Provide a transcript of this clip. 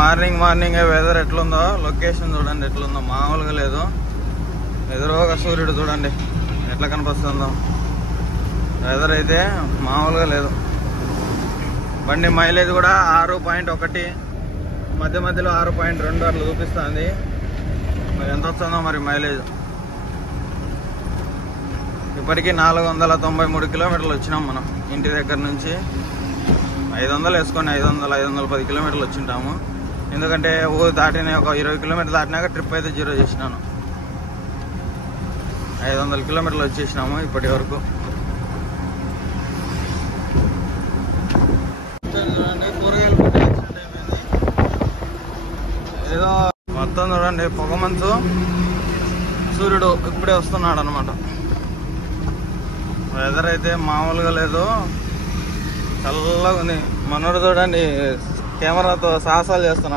Morning weather ఎట్లుందో, location చూడండి ఎట్లుందో, మామూలుగా లేదు. ఎదురుగా సూర్యుడు చూడండి ఎట్లా కనిపిస్తుందో. వెదర్ అయితే మామూలుగా లేదు. బండి మైలేజ్ కూడా 6.1, మధ్యలో 6.2 అట్లా చూపిస్తుంది. మరి ఎంత వస్తుందో మరి మైలేజ్. ఇప్పటికీ 493 కిలోమీటర్లు వచ్చినాం మనం ఇంటి దగ్గర నుంచి. 500 వేసుకొని 510 కిలోమీటర్లు వచ్చింటాము. ఎందుకంటే ఊరు దాటిన ఒక 20 కిలోమీటర్లు దాటినాక ట్రిప్ అయితే 0 చేసినాను. 500 కిలోమీటర్లు వచ్చేసినాము ఇప్పటి వరకు. కూరగాయలు యాక్సిడెంట్ అయిపోయింది. ఏదో మొత్తం చూడండి పొగ మంచు, సూర్యుడు ఇప్పుడే వస్తున్నాడు అనమాట. వెదర్ అయితే మామూలుగా లేదు, చల్లగా ఉంది. మనోడు చూడండి కెమెరాతో సాహసాలు చేస్తున్నాడు.